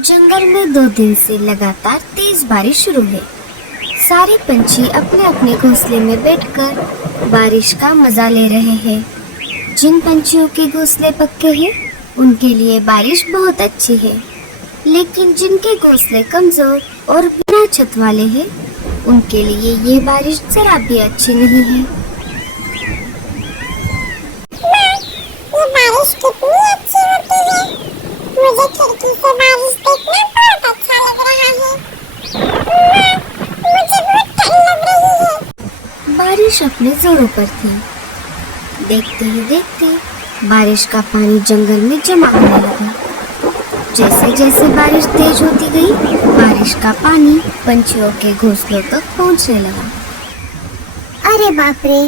जंगल में 2 दिन से लगातार तेज बारिश शुरू है। सारे पंछी अपने अपने घोंसले में बैठकर बारिश का मजा ले रहे हैं। जिन पंछियों के घोंसले पक्के हैं, उनके लिए बारिश बहुत अच्छी है, लेकिन जिनके घोंसले कमजोर और बिना छत वाले हैं, उनके लिए ये बारिश जरा भी अच्छी नहीं है। ये बारिश कितनी अच्छी होती है। मुझे खिड़की से बारिश देखना बहुत अच्छा लग रहा है। मुझे बहुत ठंड लग रही है। बारिश अपने जोरों पर थी। देखते ही देखते बारिश का पानी जंगल में जमा होने लगा। जैसे जैसे बारिश तेज होती गई, बारिश का पानी पंछियों के घोंसलों तक पहुंचने लगा। अरे बाप रे,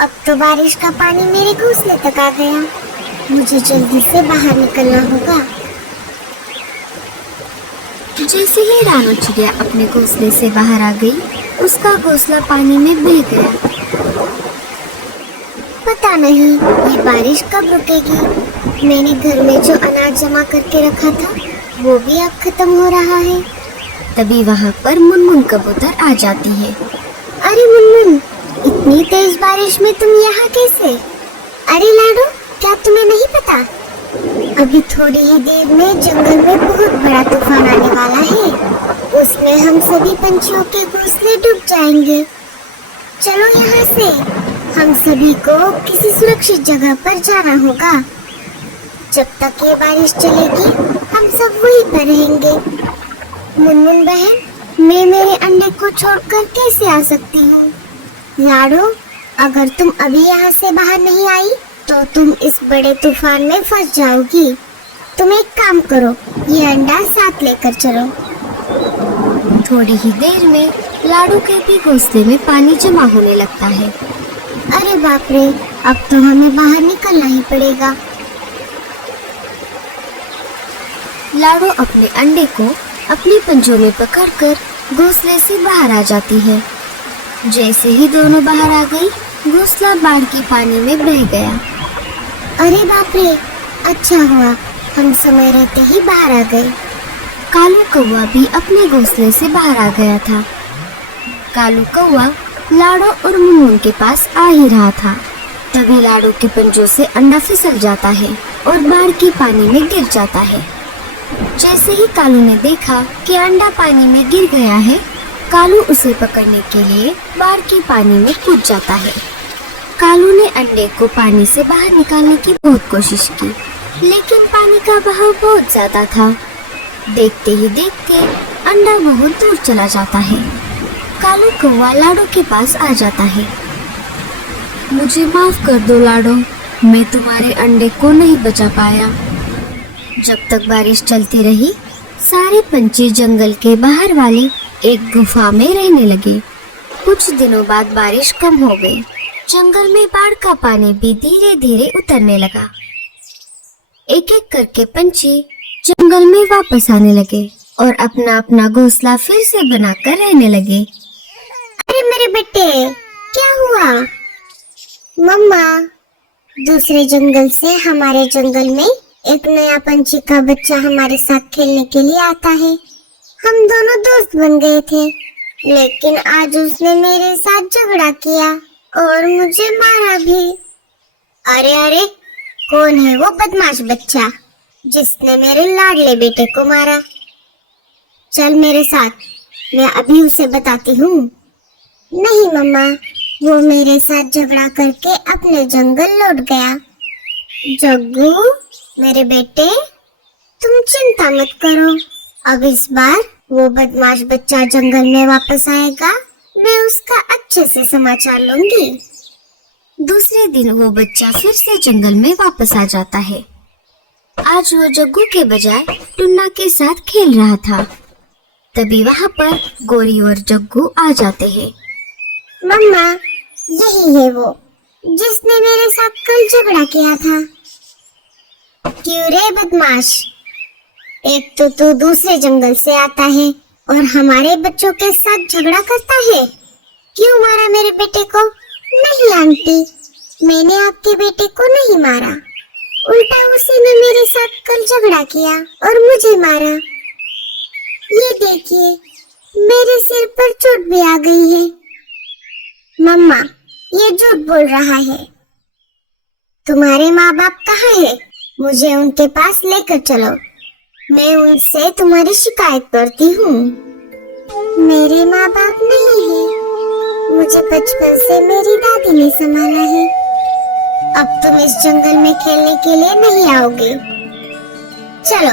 अब तो बारिश का पानी मेरे घोंसले तक आ गया। मुझे जल्दी से बाहर निकलना होगा। जैसे ही रानो चिड़िया अपने घोंसले से बाहर आ गई, उसका घोंसला पानी में बह गया। पता नहीं ये बारिश कब रुकेगी। मैंने घर में जो अनाज जमा करके रखा था, वो भी अब खत्म हो रहा है। तभी वहाँ पर मुनमुन कबूतर आ जाती है। अरे मुनमुन, इतनी तेज बारिश में तुम यहाँ कैसे? अरे लाडो, क्या तुम्हें नहीं पता? अभी थोड़ी ही देर में जंगल में बहुत बड़ा तूफान आने वाला है। उसमें हम सभी पंछियों के घोंसले डूब जाएंगे। चलो यहाँ से, हम सभी को किसी सुरक्षित जगह पर जाना होगा। जब तक ये बारिश चलेगी, हम सब वहीं पर रहेंगे। मुनमुन बहन, मैं मेरे अंडे को छोड़कर कैसे आ सकती हूँ? लाडो, अगर तुम अभी यहाँ से बाहर नहीं आई, तो तुम इस बड़े तूफान में फंस जाओगी। तुम एक काम करो, ये अंडा साथ लेकर चलो। थोड़ी ही देर में लाडो के भी घोंसले में पानी जमा होने लगता है। अरे बाप रे, अब तो हमें बाहर निकलना ही पड़ेगा। लाडो अपने अंडे को अपने पंजों में पकड़कर घोंसले से बाहर आ जाती है। जैसे ही दोनों बाहर आ गई, घोंसला बाढ़ की पानी में बह गया। अरे बाप रे, अच्छा हुआ हम समय रहते ही बाहर आ गए। कालू कौवा भी अपने घोंसले से बाहर आ गया था। कालू कौवा लाडो और मुनमुन के पास आ ही रहा था। तभी लाडो के पंजों से अंडा फिसल जाता है और बाढ़ की पानी में गिर जाता है। जैसे ही कालू ने देखा कि अंडा पानी में गिर गया है, कालू उसे पकड़ने के लिए बाढ़ की पानी में कूद जाता है। कालू ने अंडे को पानी से बाहर निकालने की बहुत कोशिश की, लेकिन पानी का बहाव बहुत ज्यादा था। देखते ही देखते अंडा बहुत दूर चला जाता है। कालू कौवा लाडो के पास आ जाता है। मुझे माफ कर दो लाडो, मैं तुम्हारे अंडे को नहीं बचा पाया। जब तक बारिश चलती रही, सारे पंछी जंगल के बाहर वाली एक गुफा में रहने लगे। कुछ दिनों बाद बारिश कम हो गई। जंगल में बाढ़ का पानी भी धीरे धीरे उतरने लगा। एक एक करके पंछी जंगल में वापस आने लगे और अपना अपना घोंसला फिर से बनाकर रहने लगे। अरे मेरे बेटे, क्या हुआ? मम्मा, दूसरे जंगल से हमारे जंगल में एक नया पंछी का बच्चा हमारे साथ खेलने के लिए आता है। हम दोनों दोस्त बन गए थे, लेकिन आज उसने मेरे साथ झगड़ा किया और मुझे मारा भी। अरे अरे, कौन है वो बदमाश बच्चा जिसने मेरे लाडले बेटे को मारा? चल मेरे साथ, मैं अभी उसे बताती हूँ। नहीं मम्मा, वो मेरे साथ झगड़ा करके अपने जंगल लौट गया। जग्गू, मेरे बेटे, तुम चिंता मत करो। अब इस बार वो बदमाश बच्चा जंगल में वापस आएगा। मैं उसका अच्छे से समाचार लूंगी। दूसरे दिन वो बच्चा फिर से जंगल में वापस आ जाता है। आज वो जग्गू के बजाय टुन्ना के साथ खेल रहा था। तभी वहाँ पर गोरी और जग्गू आ जाते हैं। मम्मा, यही है वो जिसने मेरे साथ कल झगड़ा किया था। क्यों रे बदमाश, एक तो तू दूसरे जंगल से आता है और हमारे बच्चों के साथ झगड़ा करता है। क्यों मारा मेरे बेटे को? नहीं आंटी, मैंने आपके बेटे को नहीं मारा। उल्टा उसी ने मेरे साथ कल झगड़ा किया और मुझे मारा। ये देखिए, मेरे सिर पर चोट भी आ गई है। मम्मा, ये झूठ बोल रहा है। तुम्हारे माँ बाप कहाँ है? मुझे उनके पास लेकर चलो। मैं उनसे तुम्हारी शिकायत करती हूँ। मेरे माँ बाप नहीं है। मुझे बचपन से मेरी दादी ने संभाला है। अब तुम इस जंगल में खेलने के लिए नहीं आओगे। चलो,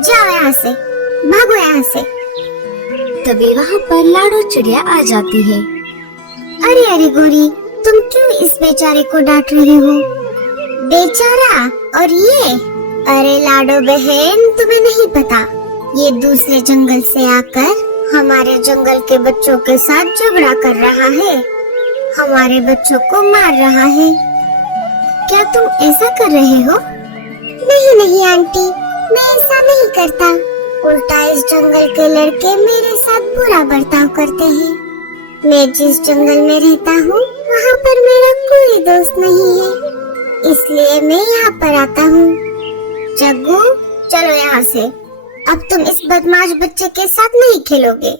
जाओ यहाँ से, भागो यहाँ से। तभी वहाँ पर लाडो चिड़िया आ जाती है। अरे अरे गोरी, तुम क्यों इस बेचारे को डांट रही हो? बेचारा और ये? अरे लाडो बहन, तुम्हें नहीं पता, ये दूसरे जंगल से आकर हमारे जंगल के बच्चों के साथ झगड़ा कर रहा है, हमारे बच्चों को मार रहा है। क्या तुम ऐसा कर रहे हो? नहीं नहीं आंटी, मैं ऐसा नहीं करता। उल्टा इस जंगल के लड़के मेरे साथ बुरा बर्ताव करते हैं। मैं जिस जंगल में रहता हूँ वहाँ पर मेरा कोई दोस्त नहीं है, इसलिए मैं यहाँ पर आता हूँ। जग्गू, चलो यहाँ से। अब तुम इस बदमाश बच्चे के साथ नहीं खेलोगे।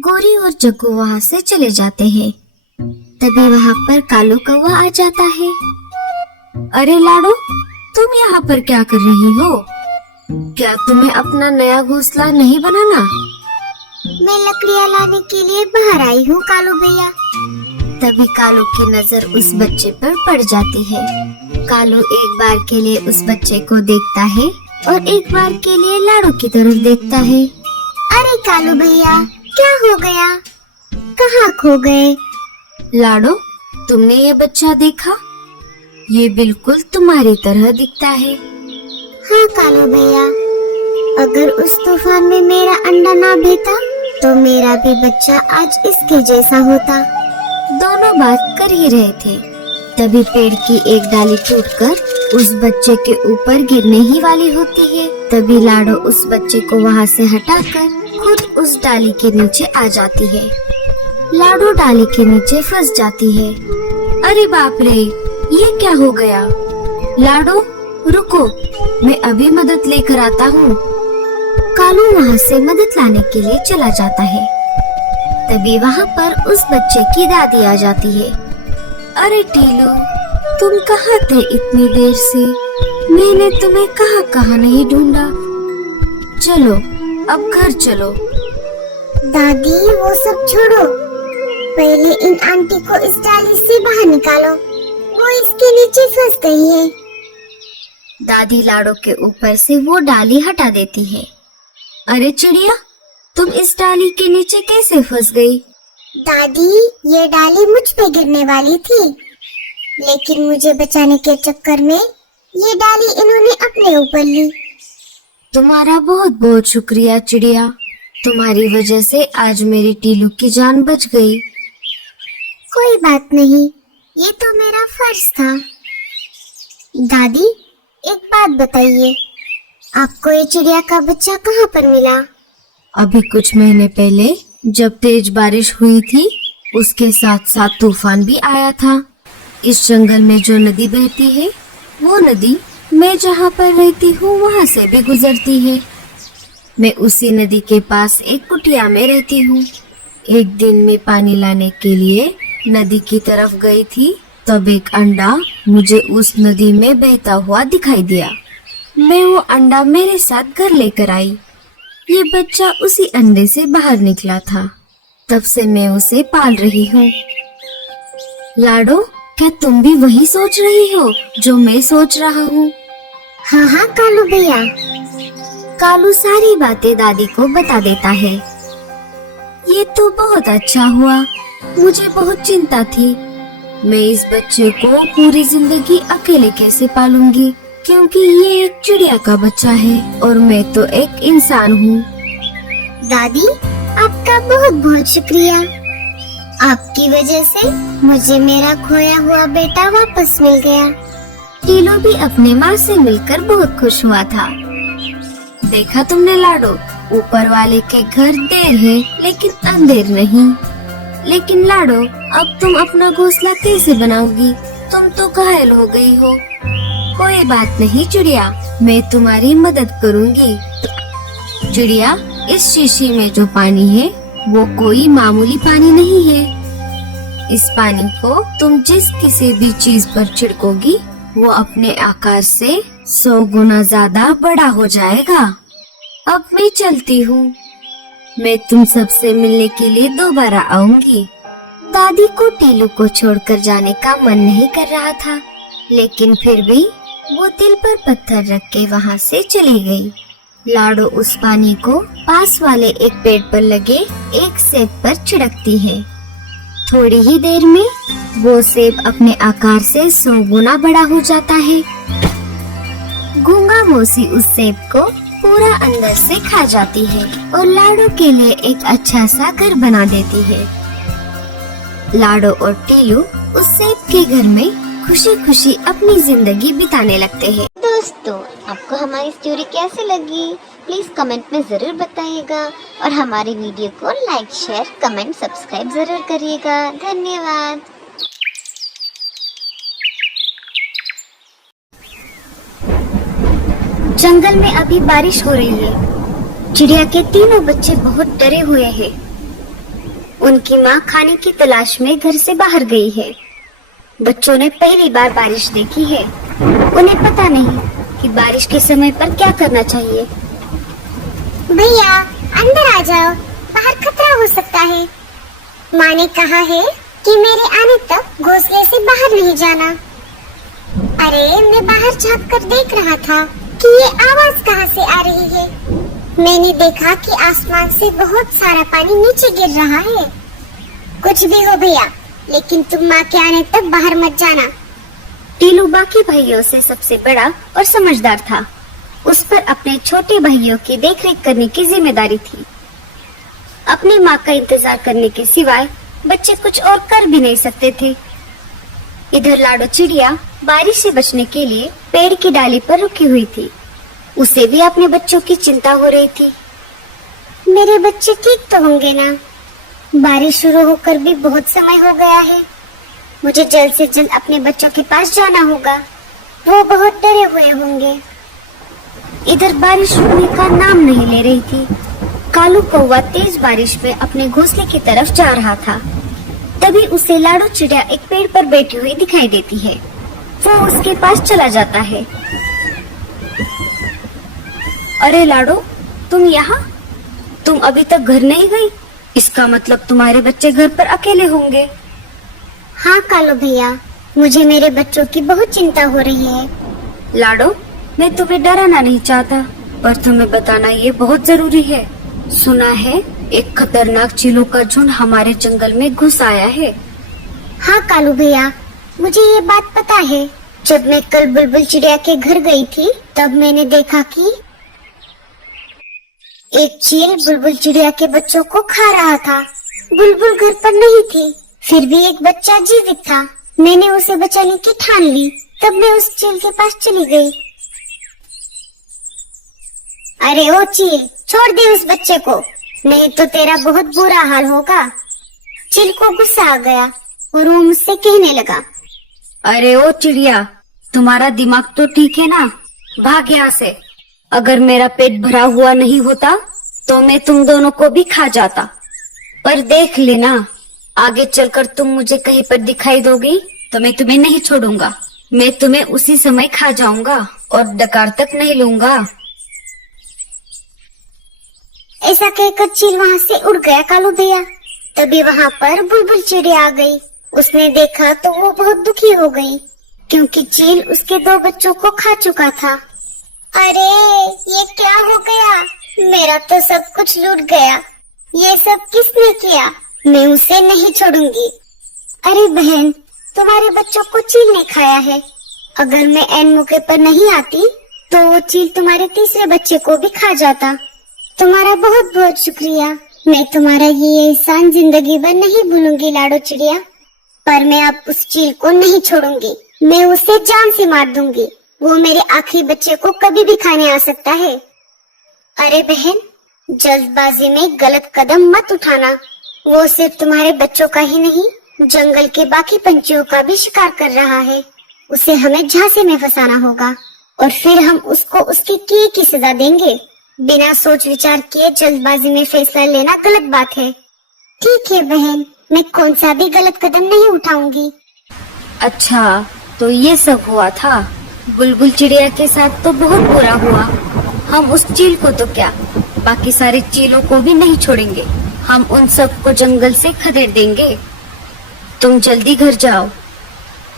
गोरी और जग्गू वहाँ से चले जाते हैं। तभी वहाँ पर कालू कौवा आ जाता है। अरे लाडो, तुम यहाँ पर क्या कर रही हो? क्या तुम्हें अपना नया घोंसला नहीं बनाना? मैं लकड़ियाँ लाने के लिए बाहर आई हूँ कालू भैया। तभी कालू की नजर उस बच्चे पर पड़ जाती है। कालू एक बार के लिए उस बच्चे को देखता है और एक बार के लिए लाडो की तरफ देखता है। अरे कालू भैया, क्या हो गया? कहाँ खो गए? लाडो, तुमने ये बच्चा देखा? ये बिल्कुल तुम्हारी तरह दिखता है। हाँ कालू भैया, अगर उस तूफान में मेरा अंडा ना भेटा तो मेरा भी बच्चा आज इसके जैसा होता। दोनों बात कर ही रहे थे, तभी पेड़ की एक डाली टूटकर उस बच्चे के ऊपर गिरने ही वाली होती है। तभी लाडो उस बच्चे को वहाँ से हटाकर खुद उस डाली के नीचे आ जाती है। लाडो डाली के नीचे फंस जाती है। अरे बाप रे, ये क्या हो गया? लाडो रुको, मैं अभी मदद लेकर आता हूँ। कालू वहाँ से मदद लाने के लिए चला जाता है। तभी वहाँ पर उस बच्चे की दादी आ जाती है। अरे टीलू, तुम कहाँ थे इतनी देर से? मैंने तुम्हें कहाँ कहाँ नहीं ढूंढा। चलो, अब घर चलो। दादी, वो सब छोड़ो, पहले इन आंटी को इस डाली से बाहर निकालो। वो इसके नीचे फंस गई है। दादी लाडो के ऊपर से वो डाली हटा देती है। अरे चिड़िया, तुम इस डाली के नीचे कैसे फंस गई? दादी, ये डाली मुझ पे गिरने वाली थी, लेकिन मुझे बचाने के चक्कर में ये डाली इन्होंने अपने ऊपर ली। तुम्हारा बहुत बहुत शुक्रिया चिड़िया, तुम्हारी वजह से आज मेरी टीलू की जान बच गई। कोई बात नहीं, ये तो मेरा फर्ज था। दादी, एक बात बताइए, आपको ये चिड़िया का बच्चा कहाँ पर मिला? अभी कुछ महीने पहले जब तेज बारिश हुई थी, उसके साथ साथ तूफान भी आया था। इस जंगल में जो नदी बहती है, वो नदी मैं जहाँ पर रहती हूँ वहाँ से भी गुजरती है। मैं उसी नदी के पास एक कुटिया में रहती हूँ। एक दिन मैं पानी लाने के लिए नदी की तरफ गई थी, तब एक अंडा मुझे उस नदी में बहता हुआ दिखाई दिया। मैं वो अंडा मेरे साथ घर लेकर आई। ये बच्चा उसी अंडे से बाहर निकला था, तब से मैं उसे पाल रही हूँ। लाडो, क्या तुम भी वही सोच रही हो जो मैं सोच रहा हूँ? हाँ हाँ कालू भैया। कालू सारी बातें दादी को बता देता है। ये तो बहुत अच्छा हुआ, मुझे बहुत चिंता थी। मैं इस बच्चे को पूरी जिंदगी अकेले कैसे पालूंगी, क्योंकि ये एक चिड़िया का बच्चा है और मैं तो एक इंसान हूँ। दादी, आपका बहुत बहुत शुक्रिया। आपकी वजह से मुझे मेरा खोया हुआ बेटा वापस मिल गया। टीलू भी अपने माँ से मिलकर बहुत खुश हुआ था। देखा तुमने लाडो, ऊपर वाले के घर देर है लेकिन अंधेर नहीं। लेकिन लाडो, अब तुम अपना घोंसला कैसे बनाओगी? तुम तो घायल हो गई हो। कोई बात नहीं चिड़िया, मैं तुम्हारी मदद करूंगी। चिड़िया, इस शीशी में जो पानी है वो कोई मामूली पानी नहीं है। इस पानी को तुम जिस किसी भी चीज पर छिड़कोगी वो अपने आकार से 100 गुना ज्यादा बड़ा हो जाएगा। अब मैं चलती हूँ। मैं तुम सबसे मिलने के लिए दोबारा आऊंगी। दादी को टीलू को छोड़कर जाने का मन नहीं कर रहा था, लेकिन फिर भी वो दिल पर पत्थर रख के वहाँ से चली गई। लाडो उस पानी को पास वाले एक पेड़ पर लगे एक सेब पर छिड़कती है। थोड़ी ही देर में वो सेब अपने आकार से 100 गुना बड़ा हो जाता है। गूंगा मौसी उस सेब को पूरा अंदर से खा जाती है और लाडो के लिए एक अच्छा सा घर बना देती है। लाडो और टीलू उस सेब के घर में खुशी खुशी अपनी जिंदगी बिताने लगते हैं। दोस्तों, आपको हमारी स्टोरी कैसी लगी प्लीज कमेंट में जरूर बताइएगा और हमारी वीडियो को लाइक, शेयर, कमेंट, सब्सक्राइब जरूर करिएगा। धन्यवाद। जंगल में अभी बारिश हो रही है। चिड़िया के तीनों बच्चे बहुत डरे हुए हैं। उनकी माँ खाने की तलाश में घर से बाहर गई है। बच्चों ने पहली बार बारिश देखी है। उन्हें पता नहीं कि बारिश के समय पर क्या करना चाहिए। भैया, अंदर आ जाओ, बाहर खतरा हो सकता है। माँ ने कहा है कि मेरे आने तक घोंसले से बाहर नहीं जाना। अरे, मैं बाहर झांक कर देख रहा था कि ये आवाज कहाँ से आ रही है। मैंने देखा कि आसमान से बहुत सारा पानी नीचे गिर रहा है। कुछ भी हो भैया, लेकिन तुम माँ के आने तक बाहर मत जाना। टीलू बाकी भाइयों से सबसे बड़ा और समझदार था। उस पर अपने छोटे भाइयों की देखरेख करने की जिम्मेदारी थी। अपनी माँ का इंतजार करने के सिवाय बच्चे कुछ और कर भी नहीं सकते थे। इधर लाडो चिड़िया बारिश से बचने के लिए पेड़ की डाली पर रुकी हुई थी। उसे भी अपने बच्चों की चिंता हो रही थी। मेरे बच्चे ठीक तो होंगे ना? बारिश शुरू होकर भी बहुत समय हो गया है। मुझे जल्द से जल्द अपने बच्चों के पास जाना होगा। वो बहुत डरे हुए होंगे। इधर बारिश रुकने का नाम नहीं ले रही थी। कालू कौवा तेज बारिश में अपने घोंसले की तरफ जा रहा था। तभी उसे लाडो चिड़िया एक पेड़ पर बैठी हुई दिखाई देती है। वो उसके पास चला जाता है। अरे लाडो, तुम यहाँ? तुम अभी तक घर नहीं गई? इसका मतलब तुम्हारे बच्चे घर पर अकेले होंगे। हाँ कालू भैया, मुझे मेरे बच्चों की बहुत चिंता हो रही है। लाडो, मैं तुम्हें डराना नहीं चाहता, पर तुम्हें बताना ये बहुत जरूरी है। सुना है एक खतरनाक चीलों का झुंड हमारे जंगल में घुस आया है। हाँ कालू भैया, मुझे ये बात पता है। जब मैं कल बुलबुल चिड़िया के घर गई थी, तब मैंने देखा कि एक चील बुलबुल चिड़िया के बच्चों को खा रहा था। बुलबुल घर पर नहीं थी, फिर भी एक बच्चा जीवित था। मैंने उसे बचाने की ठान ली। तब मैं उस चील के पास चली गई। अरे ओ चील, छोड़ दे उस बच्चे को, नहीं तो तेरा बहुत बुरा हाल होगा। चील को गुस्सा आ गया और वो मुझसे कहने लगा, अरे ओ चिड़िया, तुम्हारा दिमाग तो ठीक है ना? भाग यहाँ से। अगर मेरा पेट भरा हुआ नहीं होता तो मैं तुम दोनों को भी खा जाता। पर देख लेना, आगे चलकर तुम मुझे कहीं पर दिखाई दोगी तो मैं तुम्हें नहीं छोड़ूंगा। मैं तुम्हें उसी समय खा जाऊंगा और डकार तक नहीं लूंगा। ऐसा कहकर चील वहाँ से उड़ गया कालू भैया। तभी वहाँ पर बुलबुल चिड़िया आ गई। उसने देखा तो वो बहुत दुखी हो गई, क्योंकि चील उसके 2 बच्चों को खा चुका था। अरे ये क्या हो गया? मेरा तो सब कुछ लूट गया। ये सब किसने किया? मैं उसे नहीं छोड़ूंगी। अरे बहन, तुम्हारे बच्चों को चील ने खाया है। अगर मैं ऐन मौके पर नहीं आती तो वो चील तुम्हारे तीसरे बच्चे को भी खा जाता। तुम्हारा बहुत बहुत शुक्रिया। मैं तुम्हारा ये एहसान जिंदगी भर नहीं भूलूंगी लाडो चिड़िया। पर मैं अब उस चील को नहीं छोड़ूंगी। मैं उसे जान से मार दूंगी। वो मेरे आखिरी बच्चे को कभी भी खाने आ सकता है। अरे बहन, जल्दबाजी में गलत कदम मत उठाना। वो सिर्फ तुम्हारे बच्चों का ही नहीं, जंगल के बाकी पंछियों का भी शिकार कर रहा है। उसे हमें झांसे में फंसाना होगा और फिर हम उसको उसके किए की सजा देंगे। बिना सोच विचार किए जल्दबाजी में फैसला लेना गलत बात है। ठीक है बहन, मैं कौन सा भी गलत कदम नहीं उठाऊंगी। अच्छा, तो ये सब हुआ था। बुलबुल चिड़िया के साथ तो बहुत बुरा हुआ। हम उस चील को तो क्या, बाकी सारे चीलों को भी नहीं छोड़ेंगे। हम उन सबको जंगल से खदेड़ देंगे। तुम जल्दी घर जाओ।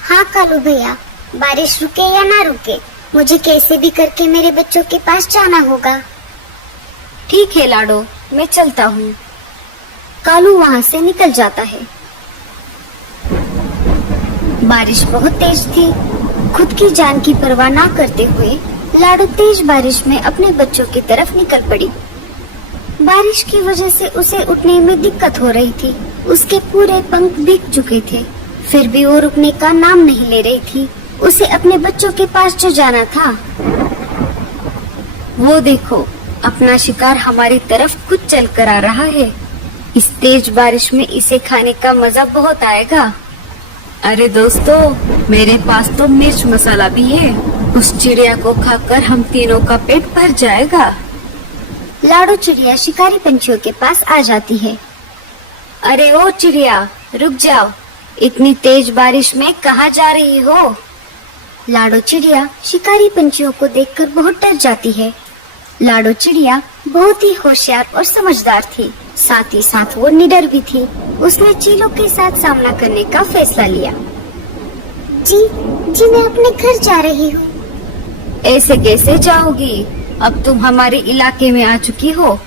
हाँ कालू भैया, बारिश रुके या ना रुके, मुझे कैसे भी करके मेरे बच्चों के पास जाना होगा। ठीक है लाडो, मैं चलता हूँ। कालू वहाँ से निकल जाता है। बारिश बहुत तेज थी। खुद की जान की परवाह ना करते हुए लाडो तेज बारिश में अपने बच्चों की तरफ निकल पड़ी। बारिश की वजह से उसे उठने में दिक्कत हो रही थी। उसके पूरे पंख भीग चुके थे, फिर भी वो रुकने का नाम नहीं ले रही थी। उसे अपने बच्चों के पास जो जाना था। वो देखो, अपना शिकार हमारी तरफ खुद चल कर आ रहा है। इस तेज बारिश में इसे खाने का मजा बहुत आएगा। अरे दोस्तों, मेरे पास तो मिर्च मसाला भी है। उस चिड़िया को खाकर हम तीनों का पेट भर जाएगा। लाडो चिड़िया शिकारी पंछियों के पास आ जाती है। अरे ओ चिड़िया, रुक जाओ। इतनी तेज बारिश में कहाँ जा रही हो? लाडो चिड़िया शिकारी पंछियों को देखकर बहुत डर जाती है। लाडो चिड़िया बहुत ही होशियार और समझदार थी, साथ ही साथ वो निडर भी थी। उसने चीलों के साथ सामना करने का फैसला लिया। जी मैं अपने घर जा रही हूँ। ऐसे कैसे जाओगी? अब तुम हमारे इलाके में आ चुकी हो।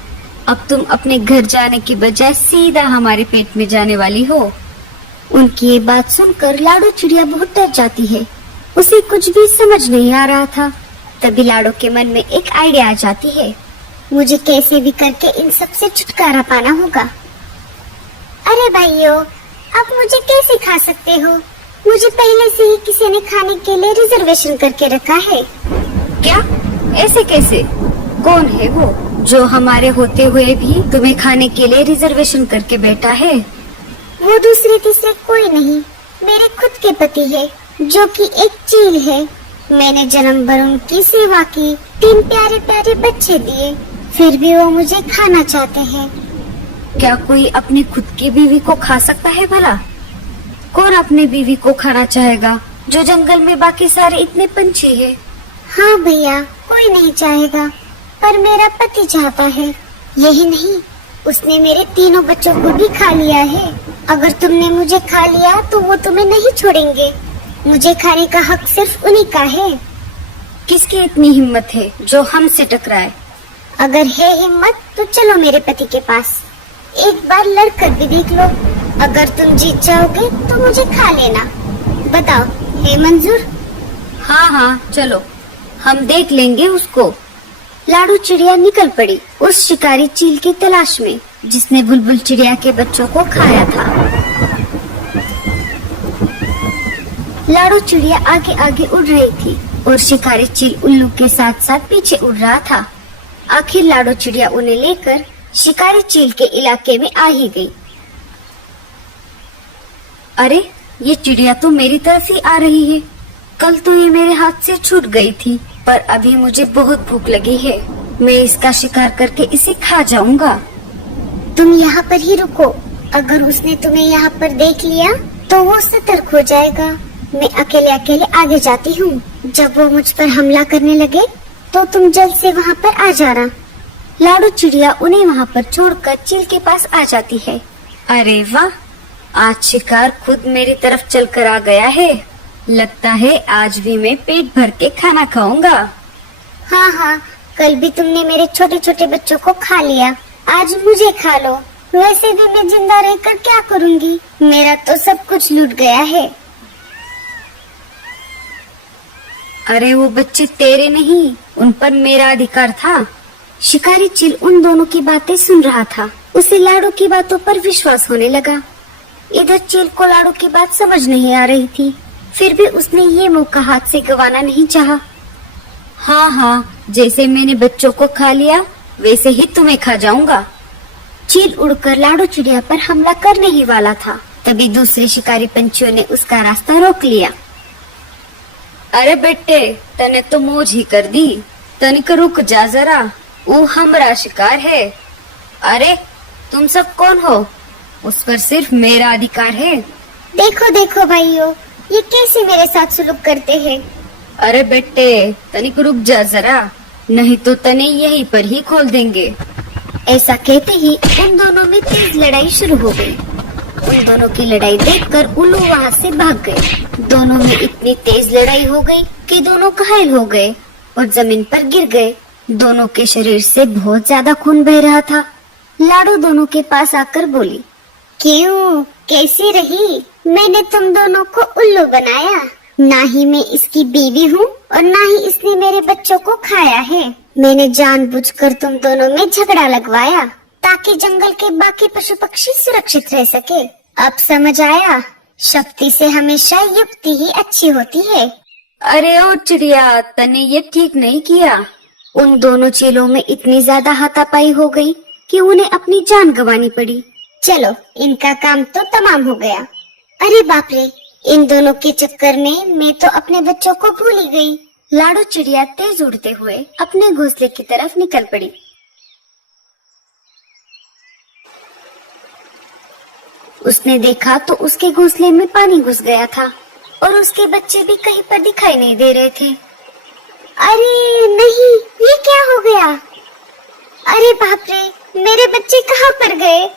अब तुम अपने घर जाने की बजाय सीधा हमारे पेट में जाने वाली हो। उनकी ये बात सुनकर लाडो चिड़िया बहुत डर जाती है। उसे कुछ भी समझ नहीं आ रहा था। तभी लाडो के मन में एक आइडिया आ जाती है। मुझे कैसे भी करके इन सब से छुटकारा पाना होगा। अरे भाइयों, आप मुझे कैसे खा सकते हो? मुझे पहले से ही किसी ने खाने के लिए रिजर्वेशन करके रखा है। क्या? ऐसे कैसे? कौन है वो जो हमारे होते हुए भी तुम्हें खाने के लिए रिजर्वेशन करके बैठा है? वो दूसरे तीसरे कोई नहीं, मेरे खुद के पति है, जो कि एक चील है। मैंने जन्म भर उनकी सेवा की, 3 प्यारे प्यारे बच्चे दिए, फिर भी वो मुझे खाना चाहते हैं। क्या कोई अपनी खुद की बीवी को खा सकता है भला? कौन अपनी बीवी को खाना चाहेगा, जो जंगल में बाकी सारे इतने पंछी हैं? हाँ भैया, कोई नहीं चाहेगा, पर मेरा पति चाहता है। यही नहीं, उसने मेरे तीनों बच्चों को भी खा लिया है। अगर तुमने मुझे खा लिया तो वो तुम्हें नहीं छोड़ेंगे। मुझे खाने का हक सिर्फ उन्हीं का है। किसकी इतनी हिम्मत है जो हमसे टकराए? अगर है हिम्मत तो चलो मेरे पति के पास, एक बार लड़कर भी देख लो। अगर तुम जीत जाओगे तो मुझे खा लेना। बताओ, है मंजूर? हाँ हाँ, चलो, हम देख लेंगे उसको। लाडो चिड़िया निकल पड़ी उस शिकारी चील की तलाश में, जिसने बुलबुल चिड़िया के बच्चों को खाया था। लाडो चिड़िया आगे आगे उड़ रही थी और शिकारी चील उल्लू के साथ साथ पीछे उड़ रहा था। आखिर लाडो चिड़िया उन्हें लेकर शिकारी चील के इलाके में आ ही गई। अरे, ये चिड़िया तो मेरी तरफ ही आ रही है। कल तो ये मेरे हाथ से छूट गई थी, पर अभी मुझे बहुत भूख लगी है। मैं इसका शिकार करके इसे खा जाऊंगा। तुम यहाँ पर ही रुको। अगर उसने तुम्हें यहाँ पर देख लिया तो वो सतर्क हो जाएगा। मैं अकेले अकेले आगे जाती हूँ। जब वो मुझ पर हमला करने लगे तो तुम जल्द से वहाँ पर आ जाना। लाडो चिड़िया उन्हें वहाँ पर छोड़कर चील के पास आ जाती है। अरे वाह, आज शिकार खुद मेरी तरफ चल कर आ गया है। लगता है आज भी मैं पेट भर के खाना खाऊंगा। हाँ, कल भी तुमने मेरे छोटे छोटे बच्चों को खा लिया, आज मुझे खा लो। वैसे भी मैं जिंदा रहकर क्या करूँगी? मेरा तो सब कुछ लूट गया है। अरे वो बच्चे तेरे नहीं, उन पर मेरा अधिकार था। शिकारी चील उन दोनों की बातें सुन रहा था। उसे लाडो की बातों पर विश्वास होने लगा। इधर चील को लाडो की बात समझ नहीं आ रही थी, फिर भी उसने ये मौका हाथ से गंवाना नहीं चाहा। हाँ, जैसे मैंने बच्चों को खा लिया वैसे ही तुम्हें खा जाऊंगा। चील उड़कर लाडो चिड़िया पर हमला करने ही वाला था, तभी दूसरे शिकारी पंछियों ने उसका रास्ता रोक लिया। अरे बेटे, तने तो मौज ही कर दी। तनिक रुक जा जरा, वो हमारा शिकार है। अरे तुम सब कौन हो? उस पर सिर्फ मेरा अधिकार है। देखो देखो भाइयों, ये कैसे मेरे साथ सुलूक करते हैं। अरे बेटे तनिक रुक जा जरा, नहीं तो तने यहीं पर ही खोल देंगे। ऐसा कहते ही उन दोनों में तेज लड़ाई शुरू हो गई। उन दोनों की लड़ाई देखकर उल्लू वहाँ से भाग गए। दोनों में इतनी तेज लड़ाई हो गई कि दोनों घायल हो गए और जमीन पर गिर गए। दोनों के शरीर से बहुत ज्यादा खून बह रहा था। लाडो दोनों के पास आकर बोली, क्यों, कैसी रही? मैंने तुम दोनों को उल्लू बनाया। ना ही मैं इसकी बीवी हूँ और ना ही इसने मेरे बच्चों को खाया है। मैंने जानबूझकर तुम दोनों में झगड़ा लगवाया ताकि जंगल के बाकी पशु पक्षी सुरक्षित रह सके। अब समझ आया, शक्ति से हमेशा युक्ति ही अच्छी होती है। अरे ओ चिड़िया, तने ये ठीक नहीं किया। उन दोनों चेलों में इतनी ज्यादा हाथापाई हो गई कि उन्हें अपनी जान गंवानी पड़ी। चलो, इनका काम तो तमाम हो गया। अरे बाप रे, इन दोनों के चक्कर में मैं तो अपने बच्चों को भूल ही गई। लाडो चिड़िया तेज उड़ते हुए अपने घोंसले की तरफ निकल पड़ी। उसने देखा तो उसके घोंसले में पानी घुस गया था और उसके बच्चे भी कहीं पर दिखाई नहीं दे रहे थे। अरे नहीं, ये क्या हो गया? अरे बाप रे, मेरे बच्चे कहाँ पर गए?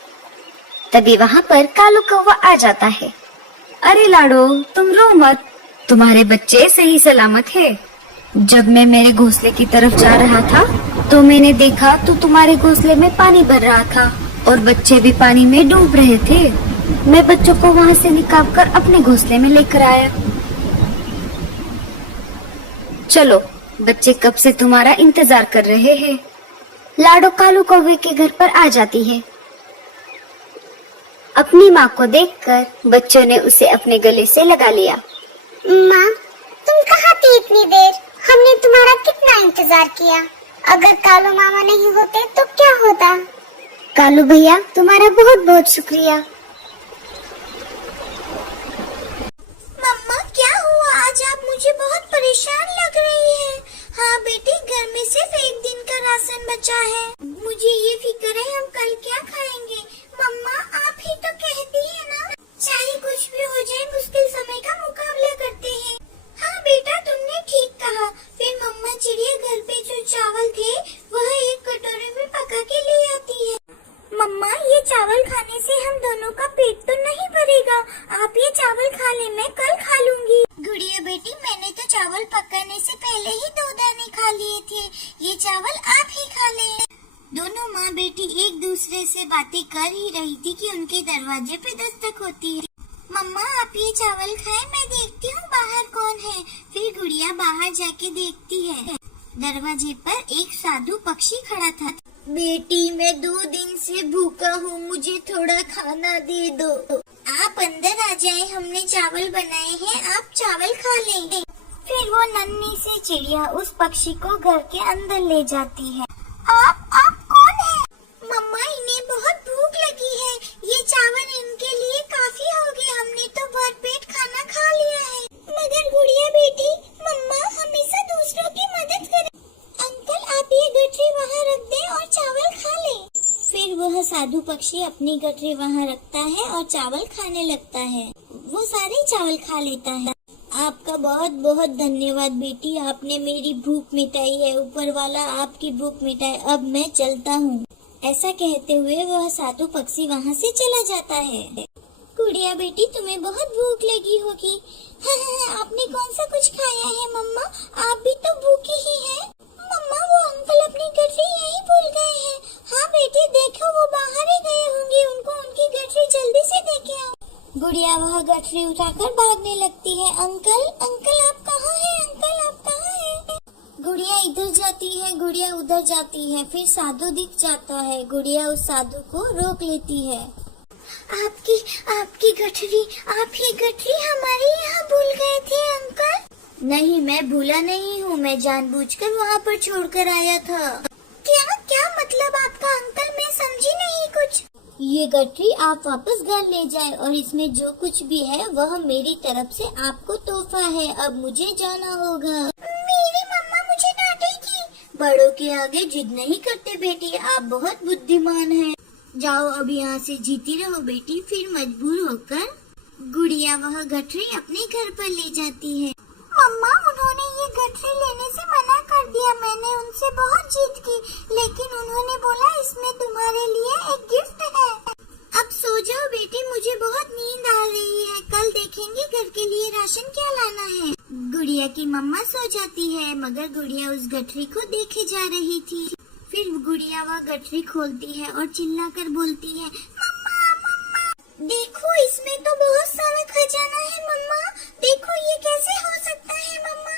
तभी वहाँ पर कालू कौवा आ जाता है। अरे लाडो तुम रो मत, तुम्हारे बच्चे सही सलामत है। जब मैं मेरे घोंसले की तरफ जा रहा था तो मैंने देखा तो तुम्हारे घोंसले में पानी भर रहा था और बच्चे भी पानी में डूब रहे थे। मैं बच्चों को वहाँ से निकाल कर अपने घोंसले में लेकर आया। चलो, बच्चे कब से तुम्हारा इंतजार कर रहे हैं। लाडो कालू कौवे के घर पर आ जाती है। अपनी माँ को देखकर बच्चों ने उसे अपने गले से लगा लिया। माँ, तुम कहाँ थी इतनी देर? हमने तुम्हारा कितना इंतजार किया। अगर कालू मामा नहीं होते तो क्या होता? कालू भैया, तुम्हारा बहुत बहुत शुक्रिया। मम्मा, क्या हुआ? आज आप मुझे बहुत परेशान लग रही है। हाँ बेटी, घर में सिर्फ एक दिन का राशन बचा है। मुझे ये फिक्र है हम कल क्या खाएंगे। मम्मा, आप ही तो कहती है ना, चाहे कुछ भी हो जाए मुश्किल समय का मुकाबला करते हैं। हाँ बेटा, तुमने ठीक कहा। फिर मम्मा चिड़िया घर पे जो चावल थे वह एक कटोरे में पका के ले आती है। मम्मा, ये चावल खाने से हम दोनों का पेट तो नहीं भरेगा। आप ये चावल खा ले, मैं कल खा लूंगी। गुड़िया बेटी, मैंने तो चावल पकाने से पहले ही 2 दाने खा लिए थे। ये चावल आप ही खा ले। दोनों माँ बेटी एक दूसरे से बातें कर ही रही थी कि उनके दरवाजे पे दस्तक होती है। मम्मा, आप ये चावल खाएं, मैं देखती हूँ बाहर कौन है। फिर गुड़िया बाहर जाके देखती है। दरवाजे पर एक साधु पक्षी खड़ा था। बेटी, मैं 2 दिन से भूखा हूँ, मुझे थोड़ा खाना दे दो। आप अंदर आ जाएं, हमने चावल बनाए हैं, आप चावल खा लें। फिर वो नन्ही सी चिड़िया उस पक्षी को घर के अंदर ले जाती है। आप कौन है? मम्मा, इन्हें बहुत भूख लगी है। ये चावल इनके लिए काफी हो गया, हमने तो भरपेट खाना खा लिया है। मगर गुड़िया बेटी, मम्मा हमेशा दूसरों की मदद करे। अंकल, आप ये गठरी वहाँ रख दें और चावल खा लें। फिर वह साधु पक्षी अपनी गठरी वहाँ रखता है और चावल खाने लगता है। वो सारे चावल खा लेता है। आपका बहुत बहुत धन्यवाद बेटी, आपने मेरी भूख मिटाई है। ऊपर वाला आपकी भूख मिटाए। अब मैं चलता हूँ। ऐसा कहते हुए वह साधु पक्षी वहाँ से चला जाता है। गुड़िया बेटी, तुम्हें बहुत भूख लगी होगी। हाँ, आपने कौन सा कुछ खाया है मम्मा? आप भी तो भूखी ही हैं। मम्मा, वो अंकल अपनी गठरी यहीं भूल गए हैं। हाँ बेटी, देखो वो बाहर ही गए होंगे, उनको उनकी गठरी जल्दी से देके आओ। गुड़िया वह गठरी उठाकर भागने लगती है। अंकल, अंकल आप कहाँ हैं? अंकल आप कहाँ हैं? गुड़िया इधर जाती है, गुड़िया उधर जाती है। फिर साधु दिख जाता है। गुड़िया उस साधु को रोक लेती है। आपकी गठरी, आप ही गठरी हमारे यहाँ भूल गए थे अंकल। नहीं, मैं भूला नहीं हूँ, मैं जानबूझकर वहाँ पर छोड़कर आया था। क्या मतलब आपका अंकल? मैं समझी नहीं कुछ। ये गठरी आप वापस घर ले जाए और इसमें जो कुछ भी है वह मेरी तरफ से आपको तोहफा है। अब मुझे जाना होगा। मेरी मम्मा मुझे डांटेगी। बड़ों के आगे जिद नहीं करते बेटी, आप बहुत बुद्धिमान हैं। जाओ अब यहाँ से जीती रहो बेटी। फिर मजबूर होकर गुड़िया वह गठरी अपने घर पर ले जाती है। मम्मा, उन्होंने ये गठरी लेने से मना कर दिया। मैंने उनसे बहुत जिद की, लेकिन उन्होंने बोला इसमें तुम्हारे लिए एक गिफ्ट है। अब सो जाओ बेटी, मुझे बहुत नींद आ रही है। कल देखेंगे घर के लिए राशन क्या लाना है। गुड़िया की मम्मा सो जाती है, मगर गुड़िया उस गठरी को देखे जा रही थी। फिर गुड़िया वह गठरी खोलती है और चिल्लाकर बोलती है, मम्मा मम्मा, देखो इसमें तो बहुत सारा खजाना है मम्मा, देखो ये कैसे हो सकता है मम्मा।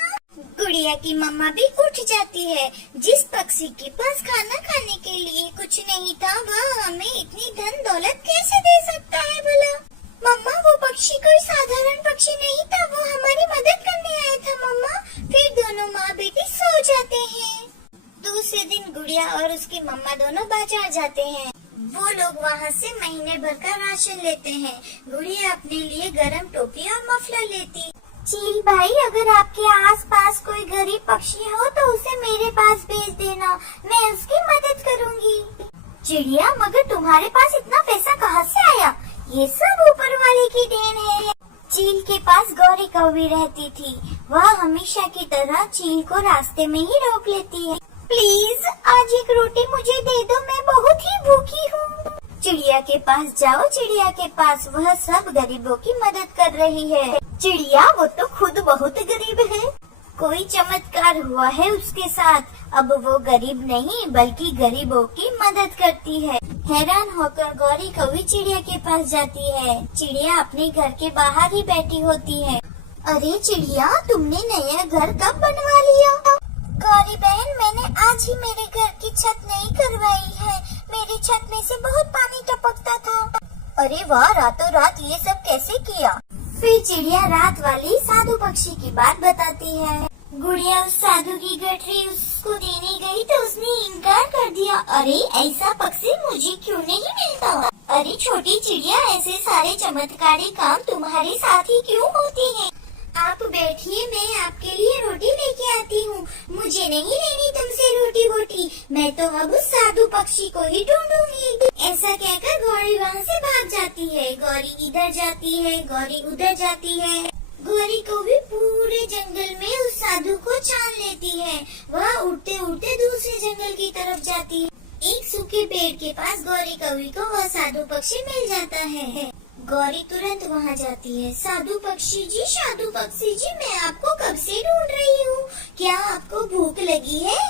गुड़िया की मम्मा भी उठ जाती है। जिस पक्षी के पास खाना खाने के लिए कुछ नहीं था, वह हमें इतनी धन दौलत कैसे दे सकता है भला। मम्मा, वो पक्षी कोई साधारण पक्षी नहीं था, वो हमारी मदद करने आया था मम्मा। फिर दोनों माँ बेटी सो जाते हैं। दूसरे दिन गुड़िया और उसकी मम्मा दोनों बाजार जाते हैं। वो लोग वहाँ से महीने भर का राशन लेते हैं। गुड़िया अपने लिए गरम टोपी और मफलर लेती। चील भाई, अगर आपके आसपास कोई गरीब पक्षी हो तो उसे मेरे पास भेज देना, मैं उसकी मदद करूँगी। चिड़िया, मगर तुम्हारे पास इतना पैसा कहाँ से आया? ये सब ऊपर वाले की देन है। चील के पास गौरी कौवी रहती थी। वह हमेशा की तरह चील को रास्ते में ही रोक लेती है। प्लीज आज एक रोटी मुझे दे दो, मैं बहुत ही भूखी हूँ। चिड़िया के पास जाओ, चिड़िया के पास, वह सब गरीबों की मदद कर रही है। चिड़िया, वो तो खुद बहुत गरीब है, कोई चमत्कार हुआ है उसके साथ। अब वो गरीब नहीं बल्कि गरीबों की मदद करती है। हैरान होकर गौरी कौवी चिड़िया के पास जाती है। चिड़िया अपने घर के बाहर ही बैठी होती है। अरे चिड़िया, तुमने नया घर कब बनवा लिया? गौरी बहन, मैंने आज ही मेरे घर की छत नई करवाई है। मेरी छत में से बहुत पानी टपकता था। अरे वाह, रातों रात ये सब कैसे किया? फिर चिड़िया रात वाली साधु पक्षी की बात बताती है। गुड़िया उस साधु की गठरी उसको देने गई तो उसने इनकार कर दिया। अरे ऐसा पक्षी मुझे क्यों नहीं मिलता? अरे छोटी चिड़िया, ऐसे सारे चमत्कारी काम तुम्हारे साथ ही क्यों होते हैं? आप बैठिए, मैं आपके लिए रोटी लेके आती हूँ। मुझे नहीं लेनी तुमसे रोटी वोटी, मैं तो अब उस साधु पक्षी को ही ढूंढूंगी। ऐसा कहकर गौरी वहाँ से भाग जाती है। गौरी इधर जाती है, गौरी उधर जाती है। गौरी को भी पूरे जंगल में उस साधु को छान लेती है। वह उड़ते उड़ते दूसरे जंगल की तरफ जाती है। एक सूखे पेड़ के पास गौरी कौवी को वह साधु पक्षी मिल जाता है। गौरी तुरंत वहाँ जाती है। साधु पक्षी जी, साधु पक्षी जी, मैं आपको कब से ढूंढ रही हूँ। क्या आपको भूख लगी है?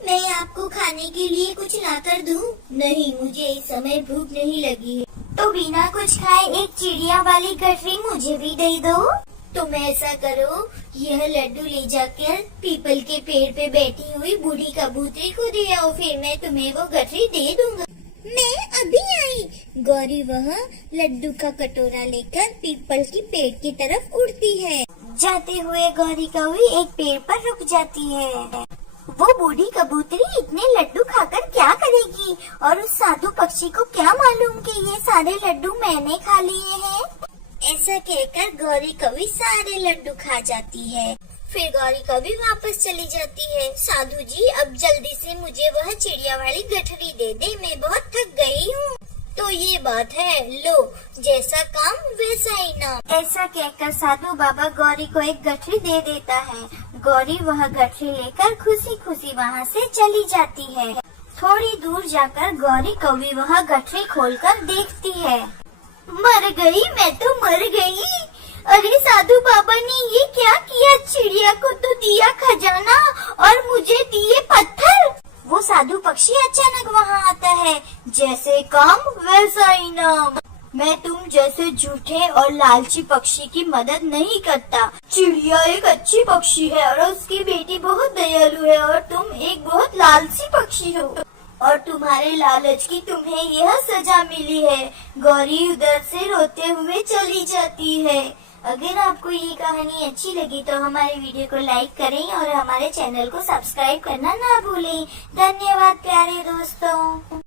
मैं आपको खाने के लिए कुछ लाकर दूँ? नहीं, मुझे इस समय भूख नहीं लगी है। तो बिना कुछ खाए एक चिड़िया वाली गठरी मुझे भी दे दो। तुम ऐसा करो, यह लड्डू ले जाकर पीपल के पेड़ पे बैठी हुई बूढ़ी कबूतरी को दे आओ, फिर मैं तुम्हें वो गठरी दे दूंगा। मैं अभी आई। गौरी वह लड्डू का कटोरा लेकर पीपल की पेड़ की तरफ उड़ती है। जाते हुए गौरी कौवी एक पेड़ पर रुक जाती है। वो बूढ़ी कबूतरी इतने लड्डू खाकर क्या करेगी, और उस साधु पक्षी को क्या मालूम कि ये सारे लड्डू मैंने खा लिए हैं। ऐसा कहकर गौरी कौवी सारे लड्डू खा जाती है। फिर गौरी कौवी वापस चली जाती है। साधु जी, अब जल्दी से मुझे वह चिड़िया वाली गठरी दे दे, मैं बहुत थक गई हूँ। तो ये बात है, लो जैसा काम वैसा ही नाम। ऐसा कहकर साधु बाबा गौरी को एक गठरी दे देता है। गौरी वह गठरी लेकर खुशी खुशी वहाँ से चली जाती है। थोड़ी दूर जाकर गौरी कौवी वह गठरी खोलकर देखती है। मर गई, मैं तो मर गई। अरे साधु बाबा ने ये क्या किया? चिड़िया को तो दिया खजाना और मुझे दिए पत्थर। वो साधु पक्षी अचानक वहाँ आता है। जैसे काम वैसा इनाम। मैं तुम जैसे झूठे और लालची पक्षी की मदद नहीं करता। चिड़िया एक अच्छी पक्षी है और उसकी बेटी बहुत दयालु है, और तुम एक बहुत लालची पक्षी हो, और तुम्हारे लालच की तुम्हें यह सजा मिली है। गौरी उधर से रोते हुए चली जाती है। अगर आपको ये कहानी अच्छी लगी तो हमारे वीडियो को लाइक करें और हमारे चैनल को सब्सक्राइब करना ना भूलें। धन्यवाद प्यारे दोस्तों।